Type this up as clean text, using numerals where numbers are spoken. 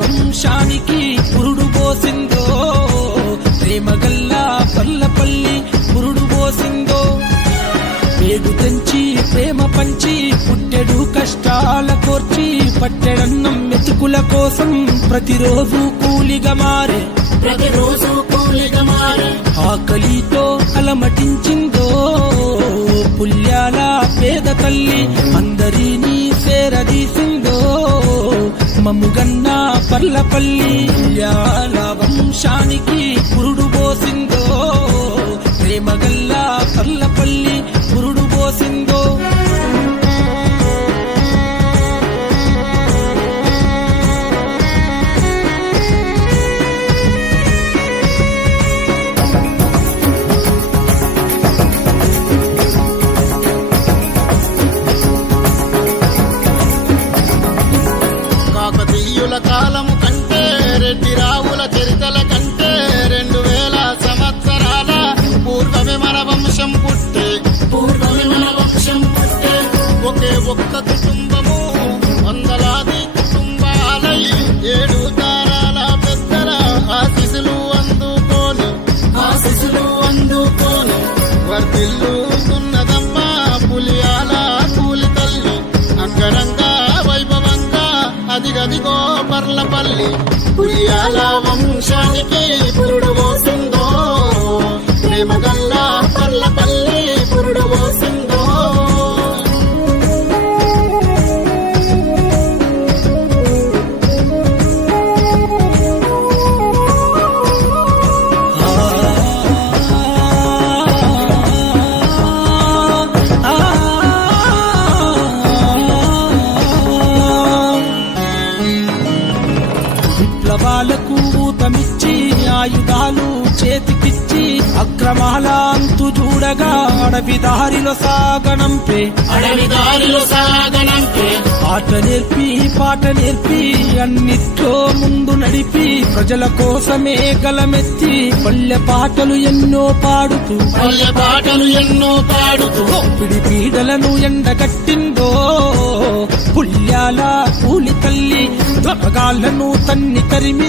వంశానికి పురుడు పోసిందో ప్రేమగల్లా పల్లపల్లి పురుడు పోసిందో పేరు తెంచి ప్రేమ పంచి పుట్టెడు కష్టాల కోర్చి పట్టెడన్నం మెతుకుల కోసం ప్రతిరోజు కూలిగా మారే ఆకలితో అలమటించిందో పుల్యాల పేద తల్లి అందరినీ సేరదీసిందో మమ్ముగన్న పల్లపల్లి పుల్యాల వంశానికి పురుడు పోసిందో ప్రేమగల్లా పల్లపల్లి పురుడు పోసిందో కాకతీయుల కాలము కంటే రెడ్డి రావుల చరితల కంటే 2000 సంవత్సరాల పూర్వమే మన వంశం పుట్టే ఒకే ఒక్క కుటుంబము వందలాది కుటుంబాలై 7 తరాల పెద్దల ఆశీస్సులు అందుకోని వర్ధిల్లుతున్నదమ్మా పులియాల కూలి తల్లి అంగరంగ వైభవంగా అదిగదిగో పర్లపల్లి పులియాల వంశానికి పురుడు పోసిందో ప్రేమగల్లా పర్లపల్లి పురుడు పోసిందో విప్లవాలకు ఊతమిచ్చి ఆయుధాలు చేతికిచ్చి అక్రమాల అంతు చూడగా అడవి దారిలో సాగనంపే ఆట నేర్పి పాట నేర్పి అన్నిట్లో ముందు నడిపి ప్రజల కోసమే గలమెత్తి పల్లె పాటలు ఎన్నో పాడుతూ పిడి పీడలను ఎండగట్టిందో పుల్యాల కూలి తల్లి త్వరగాళ్లను తన్ని తరిమింది